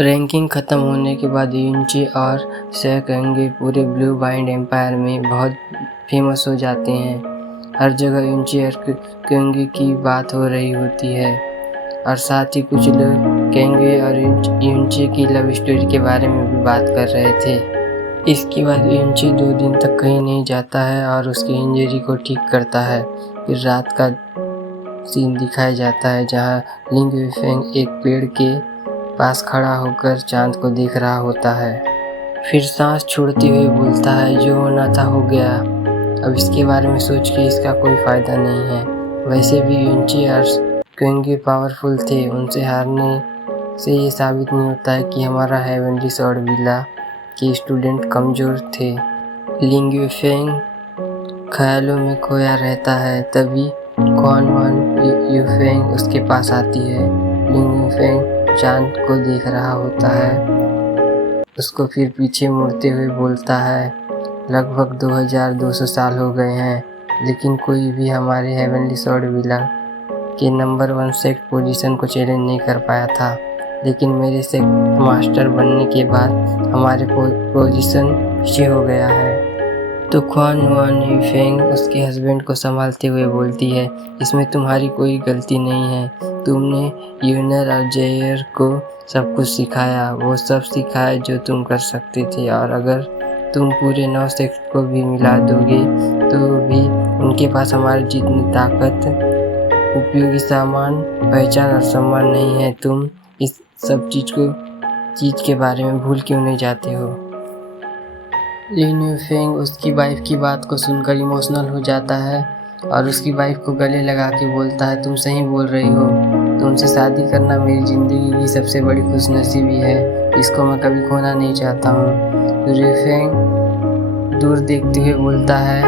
Ranking खत्म होने के बाद युनचे और सेकेंगे पूरे ब्लू बाइंड एम्पायर में बहुत फेमस हो जाते हैं। हर जगह युनचे और केंगे की बात हो रही होती है और साथ ही कुछ लोग केंगे और युनचे की लव स्टोरी के बारे में भी बात कर रहे थे। इसके बाद युनचे 2 दिन तक कहीं नहीं जाता है और उसकी इंजरी को ठीक करता है। फिर रात का सीन दिखाया जाता है जहां लिंग यूफेंग एक पेड़ के पास खड़ा होकर चांद को देख रहा होता है। फिर सांस छोड़ते हुए बोलता है, जो होना था हो गया, अब इसके बारे में सोच के इसका कोई फायदा नहीं है। वैसे भी युनचे और केंगे पावरफुल थे, उनसे हारने से ये साबित नहीं होता है कि हमारा हेवनली स्वॉर्ड विला के स्टूडेंट कमजोर थे। लिंग यूफेंग ख्यालों में खोया रहता है, तभी क्वान वन यूफेंग उसके पास आती है। लिंग यूफेंग चांद को देख रहा होता है, उसको फिर पीछे मुड़ते हुए बोलता है, लगभग 2200 साल हो गए हैं, लेकिन कोई भी हमारे हेवनली स्वॉर्ड विला के नंबर 1 सेक्ट पोजीशन को चैलेंज नहीं कर पाया था, लेकिन मेरे सेक्ट मास्टर बनने के बाद हमारे पोजीशन पीछे हो गया है। तो क्वान वन यूफेंग उसके हस्बैंड को संभालते हुए बोलती है, इसमें तुम्हारी कोई गलती नहीं है, तुमने यूनर और जेयर को सब कुछ सिखाया, वो सब सिखाया जो तुम कर सकते थे, और अगर तुम पूरे 9 सेक्ट को भी मिला दोगे तो भी उनके पास हमारी जितनी ताकत, उपयोगी सामान, पहचान और सम्मान नहीं है। तुम इस सब चीज के बारे में भूल क्यों नहीं जाते हो। लिन यूफेंग उसकी वाइफ की बात को सुनकर इमोशनल हो जाता है और उसकी वाइफ को गले लगा के बोलता है, तुम सही बोल रही हो, तुमसे शादी करना मेरी ज़िंदगी की सबसे बड़ी खुशनसीबी है, इसको मैं कभी खोना नहीं चाहता हूँ। यूफेंग दूर देखते हुए बोलता है,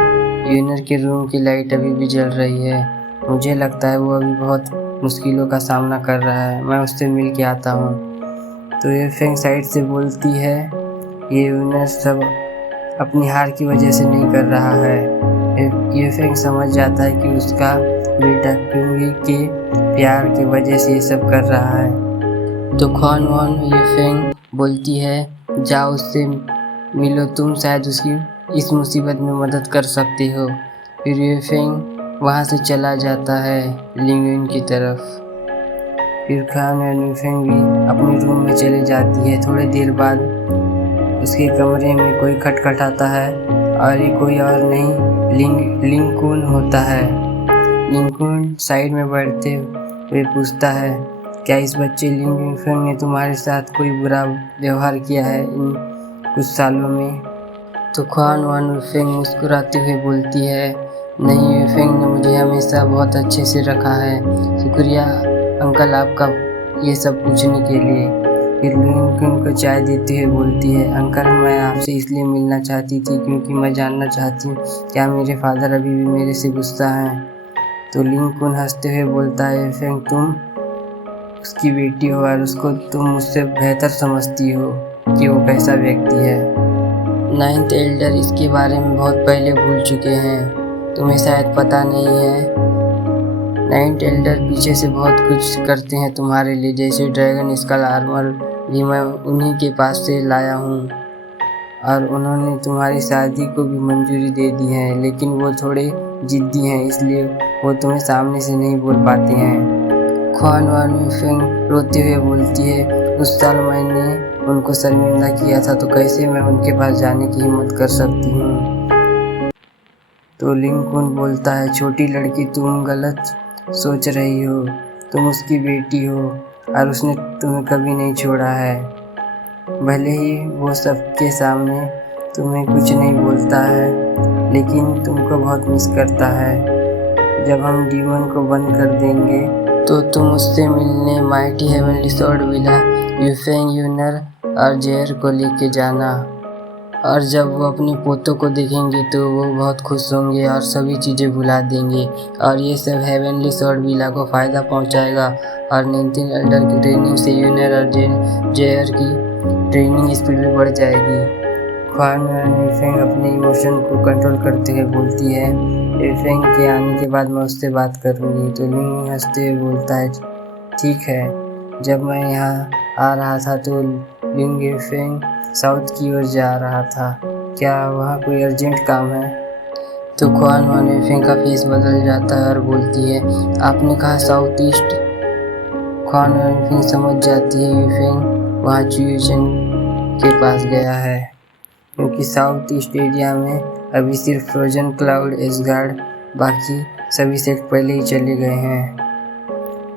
यूनर के रूम की लाइट अभी भी जल रही है, मुझे लगता है वो अभी बहुत मुश्किलों का सामना कर रहा है, मैं उससे मिल के आता हूँ। तो यूफेंग साइड से बोलती है, ये यूनर सब अपनी हार की वजह से नहीं कर रहा है। यूफेंग समझ जाता है कि उसका बेटा केंगे के प्यार की वजह से ये सब कर रहा है। तो क्वान वन यूफेंग बोलती है, जाओ उससे मिलो, तुम शायद उसकी इस मुसीबत में मदद कर सकते हो। फिर यूफेंग वहाँ से चला जाता है लिंग यून की तरफ। फिर क्वान वन यूफेंग भी अपने रूम में चले जाती है। थोड़ी देर बाद उसके कमरे में कोई खटखटाता है और ये कोई और नहीं लिंग कुन होता है। लिंग कुन साइड में बैठते हुए पूछता है, क्या इस बच्चे लिंग यूफेंग ने तुम्हारे साथ कोई बुरा व्यवहार किया है इन कुछ सालों में। तो क्वान वन यूफेंग मुस्कुराते हुए बोलती है, नहीं, यूफेंग ने मुझे हमेशा बहुत अच्छे से रखा है, शुक्रिया अंकल आपका ये सब पूछने के लिए। फिर लिंग कुन को चाय देते हुए बोलती है, अंकल मैं आपसे इसलिए मिलना चाहती थी क्योंकि मैं जानना चाहती हूँ क्या मेरे फादर अभी भी मेरे से गुस्सा हैं। तो लिंग कुन हंसते हुए बोलता है, यूफेंग तुम उसकी बेटी हो और उसको तुम मुझसे बेहतर समझती हो कि वो कैसा व्यक्ति है। 9th एल्डर इसके बारे में बहुत पहले भूल चुके हैं, तुम्हें शायद पता नहीं है। 9th एल्डर पीछे से बहुत कुछ करते हैं तुम्हारे लिए, जैसे ड्रैगन स्कल आर्मर भी मैं उन्हीं के पास से लाया हूँ और उन्होंने तुम्हारी शादी को भी मंजूरी दे दी है, लेकिन वो थोड़े जिद्दी हैं, इसलिए वो तुम्हें सामने से नहीं बोल पाते हैं। क्वान वन यूफेंग रोते हुए बोलती है, उस साल मैंने उनको शर्मिंदा किया था, तो कैसे मैं उनके पास जाने की हिम्मत कर सकती हूँ। तो लिंग कुन बोलता है, छोटी लड़की तुम गलत सोच रही हो, तुम उसकी बेटी हो और उसने तुम्हें कभी नहीं छोड़ा है। भले ही वो सबके सामने तुम्हें कुछ नहीं बोलता है, लेकिन तुमको बहुत मिस करता है। जब हम डीमन को बंद कर देंगे तो तुम उससे मिलने माइटी हेवनली स्वॉर्ड विला यूफेंग, यूनर और जेयर को लेके जाना, और जब वो अपने पोतों को देखेंगे तो वो बहुत खुश होंगे और सभी चीज़ें भुला देंगे, और ये सब हेवनली स्वॉर्ड विला को फ़ायदा पहुंचाएगा। और 9th एल्डर की ट्रेनिंग से यूनर और जेयर की ट्रेनिंग स्पीड भी बढ़ जाएगी। क्वान वन यूफेंग अपने इमोशन को कंट्रोल करते हुए बोलती है, यूफेंग के आने के बाद मैं उससे बात करूँगी। तो लिंग हंसते हुए बोलता है, ठीक है, जब मैं यहाँ आ रहा था तो लिंग यूफेंग साउथ की ओर जा रहा था। क्या वहाँ कोई अर्जेंट काम है? तो ख्वान वान यूफेंग का फेस बदल जाता है और बोलती है, आपने कहा साउथ ईस्ट? ख्वान वान यूफेंग समझ जाती है यूफेंग वहाँ चुयूचेन के पास गया है, क्योंकि साउथ ईस्ट एरिया में अभी सिर्फ फ्रोजन क्लाउड एसगार्ड, बाकी सभी सेट पहले ही चले गए हैं।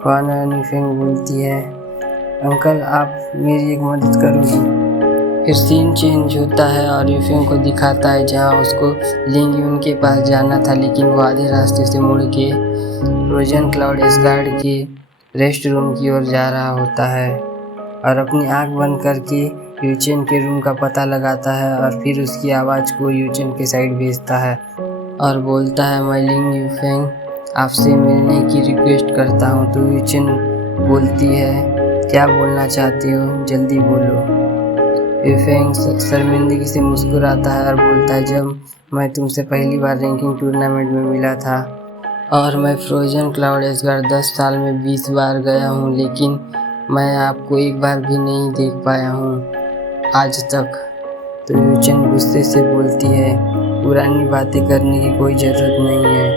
ख्वान वान यूफेंग बोलती है, अंकल आप मेरी एक मदद करोगी? फिर सीन चेंज होता है और यूफेंग को दिखाता है जहाँ उसको लिंग यून के पास जाना था, लेकिन वो आधे रास्ते से मुड़ के फ्रोजन क्लाउड एसगार्ड के रेस्ट रूम की ओर जा रहा होता है और अपनी आंख बंद करके यूचेन के रूम का पता लगाता है और फिर उसकी आवाज़ को यूचेन के साइड भेजता है और बोलता है, मैं लिंग यूफेंग आपसे मिलने की रिक्वेस्ट करता हूँ। तो यूचेन बोलती है, क्या बोलना चाहती हो, जल्दी बोलो। यूफेंग शर्मिंदगी से मुस्कुराता है और बोलता है, जब मैं तुमसे पहली बार रैंकिंग टूर्नामेंट में मिला था और मैं फ्रोजन क्लाउड एसगार्ड 10 साल में 20 बार गया हूँ, लेकिन मैं आपको एक बार भी नहीं देख पाया हूँ आज तक। तो यूचेन गुस्से से बोलती है, पुरानी बातें करने की कोई ज़रूरत नहीं है।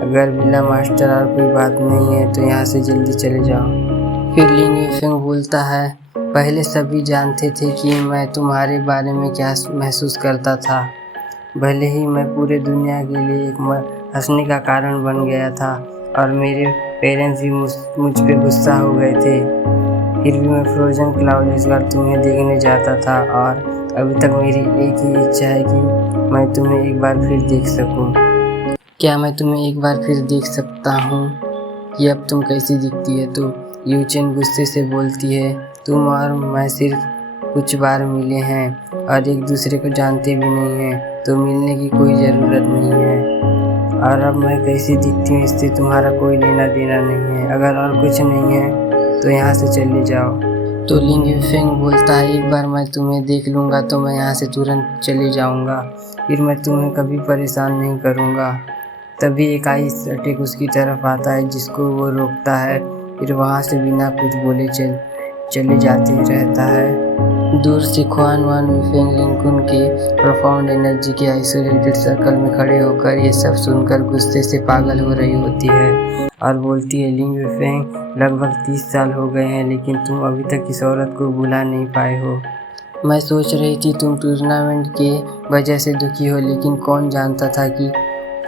अगर बिल्ला मास्टर और कोई बात नहीं है तो यहाँ से जल्दी चले जाओ। फिर लिंग यूफेंग बोलता है, पहले सभी जानते थे कि मैं तुम्हारे बारे में क्या महसूस करता था। भले ही मैं पूरे दुनिया के लिए एक हंसने का कारण बन गया था और मेरे पेरेंट्स भी मुझ पे गुस्सा हो गए थे, फिर भी मैं फ्रोजन क्लाउड एसगार्ड तुम्हें देखने जाता था और अभी तक मेरी एक ही इच्छा है कि मैं तुम्हें एक बार फिर देख सकूं। क्या मैं तुम्हें एक बार फिर देख सकता हूँ कि अब तुम कैसी दिखती है? तो यूचेन गुस्से से बोलती है, तुम और मैं सिर्फ कुछ बार मिले हैं और एक दूसरे को जानते भी नहीं हैं, तो मिलने की कोई ज़रूरत नहीं है। और अब मैं कैसी दिखती हूँ इससे तुम्हारा कोई लेना देना नहीं है। अगर और कुछ नहीं है तो यहाँ से चले जाओ। तो लिंग यूफेंग बोलता है, एक बार मैं तुम्हें देख लूँगा तो मैं यहाँ से तुरंत चले जाऊँगा, फिर मैं तुम्हें कभी परेशान नहीं करूँगा। तभी एक आइस अटैक उसकी तरफ आता है जिसको वो रोकता है, फिर वहाँ से बिना कुछ बोले चले जाते रहता है। दूर से ख्वान वान यूफेंग लिंकुन के प्रोफाउंड एनर्जी के आइसोलेटेड सर्कल में खड़े होकर ये सब सुनकर गुस्से से पागल हो रही होती है और बोलती है, लिंग यूफेंग लगभग 30 साल हो गए हैं लेकिन तुम अभी तक इस औरत को भुला नहीं पाए हो। मैं सोच रही थी तुम टूर्नामेंट के वजह से दुखी हो, लेकिन कौन जानता था कि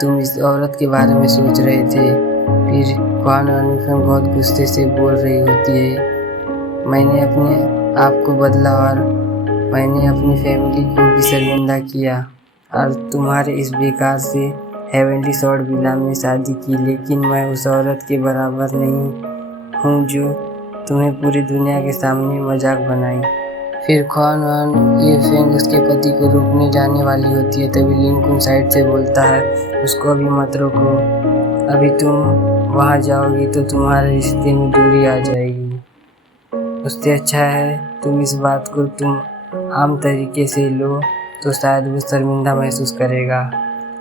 तुम इस औरत के बारे में सोच रहे थे। फिर ख्वान वान यूफेंग बहुत गुस्से से बोल रही होती है, मैंने अपने आप को बदला और मैंने अपनी फैमिली को भी शर्मिंदा किया और तुम्हारे इस बेकार से हेवनली स्वॉर्ड विला में शादी की, लेकिन मैं उस औरत के बराबर नहीं हूँ जो तुम्हें पूरी दुनिया के सामने मजाक बनाई। फिर ख्वान वान यूफेंग उसके पति को रोकने जाने वाली होती है, तभी लिंकुन साइड से बोलता है, उसको अभी मत रोको, अभी तुम वहाँ जाओगी तो तुम्हारे रिश्ते में दूरी आ जाएगी। उससे अच्छा है तुम इस बात को तुम आम तरीके से लो, तो शायद वो शर्मिंदा महसूस करेगा,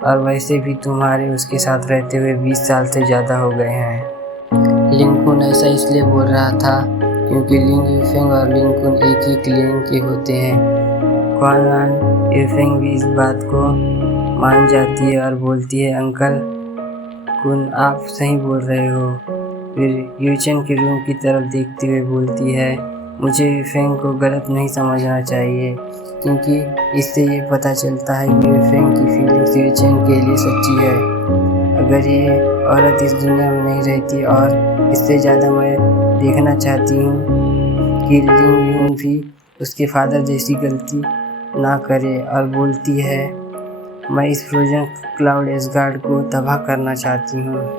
और वैसे भी तुम्हारे उसके साथ रहते हुए 20 साल से ज़्यादा हो गए हैं। लिंकुन ऐसा इसलिए बोल रहा था क्योंकि लिंग यूफेंग और लिंकुन एक ही क्लेन के होते हैं। ख्वान वान यूफेंग भी इस बात को मान जाती है और बोलती है, अंकल कुन आप सही बोल रहे हो। फिर यूचेन के रूम की तरफ देखते हुए बोलती है, मुझे यूफेंग को गलत नहीं समझना चाहिए, क्योंकि इससे ये पता चलता है कि यूफेंग की फीलिंग्स यूचेन के लिए सच्ची है। अगर ये औरत इस दुनिया में नहीं रहती, और इससे ज़्यादा मैं देखना चाहती हूँ कि लिंग यून भी उसके फादर जैसी गलती ना करे। और बोलती है, मैं इस फ्रोजन क्लाउड एसगार्ड को तबाह करना चाहती हूँ।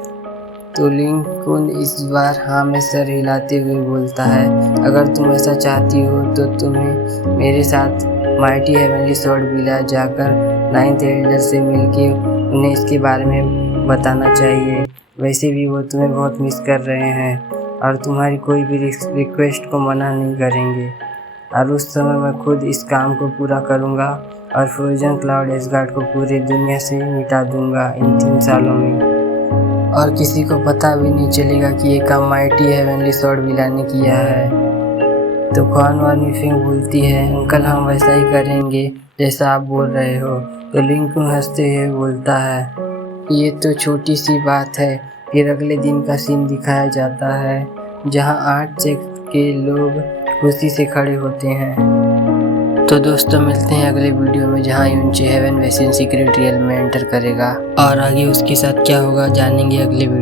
तो लिंकुन इस बार हाँ में सर हिलाते हुए बोलता है, अगर तुम ऐसा चाहती हो तो तुम्हें मेरे साथ माइटी हेवनली स्वॉर्ड विला जाकर 9th एल्डर से मिलके उन्हें इसके बारे में बताना चाहिए। वैसे भी वो तुम्हें बहुत मिस कर रहे हैं और तुम्हारी कोई भी रिक्वेस्ट को मना नहीं करेंगे, और उस समय मैं खुद इस काम को पूरा करूँगा और फ्रोजन क्लाउड एसगार्ड को पूरी दुनिया से मिटा दूँगा इन 3 सालों में। और किसी को पता भी नहीं चलेगा कि ये काम माइटी हेवनली स्वॉर्ड विला ने किया है। तो ख्वान वान विफिंग बोलती है, अंकल हम वैसा ही करेंगे जैसा आप बोल रहे हो। तो लिंकुंग हंसते हुए बोलता है, ये तो छोटी सी बात है। फिर अगले दिन का सीन दिखाया जाता है जहां 8 सेक्ट के लोग खुशी से खड़े होते हैं। तो दोस्तों मिलते हैं अगले वीडियो में जहां यूनचे हेवन वेसिन सीक्रेट रियल में एंटर करेगा और आगे उसके साथ क्या होगा जानेंगे अगले वीडियो।